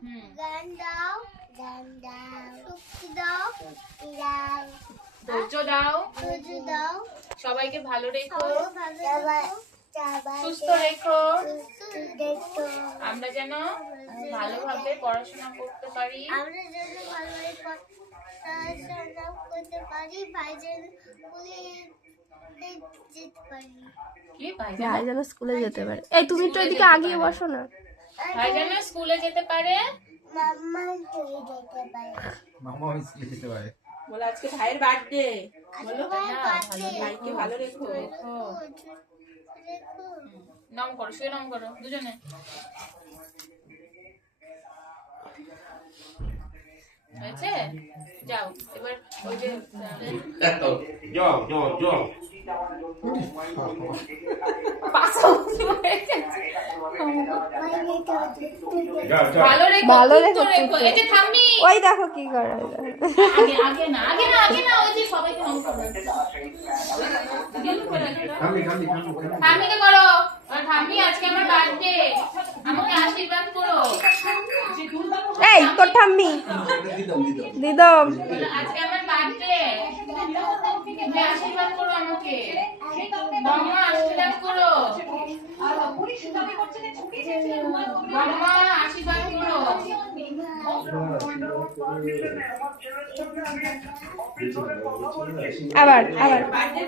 জ্ঞান দাও, জ্ঞান দাও, শক্তি দাও, শক্তি দাও, ধৈর্য দাও, ধৈর্য দাও, সবাইকে ভালো রেখো, সুস্থ সুস্থ রেখো, দেখো, আমরা যেন ভালোভাবে পড়াশোনা করতে পারি, আমরা যেন ভালোভাবে পড়াশোনা করতে পারি, ভাই যেন যেতে পারি। কি ভাই ভাই যেন স্কুলে যেতে পারে। এই তুমি তো এদিকে আগিয়ে বসো না। ভাই যেন স্কুলে যেতে পারে, মাম্মা চলে যেতে পারে। মামা স্কুলে যেতে পারে। বলো আজকে ভাইয়ের বার্থডে, বলো ভাই ভাইকে ভালো রেখো। দেখো। নাম করো, শুয়ে নাম করো দুজনে। হয়েছে? যাও এবার ওই যে পাশা উঁচু হয়ে গেছে। ভালো রেখো, ভালো সুস্থ রেখো, রেখো। এই যে থামি, ওই দেখো কি করে। আগে আগে না, আগে না, আগে না, ওই যে সবাইকে নাম করো। থামিকে করো। আর থামি, আজকে আমার বার্থডে, আমাকে আশীর্বাদ করো। এই তোর ঠাম্মি দিদম। আজকে আমার বার্থডে, তুমি আশীর্বাদ করো আমাকে। মাম্মা আশীর্বাদ করো, মাম্মা আশীর্বাদ করো। আবার আবার বার্থডে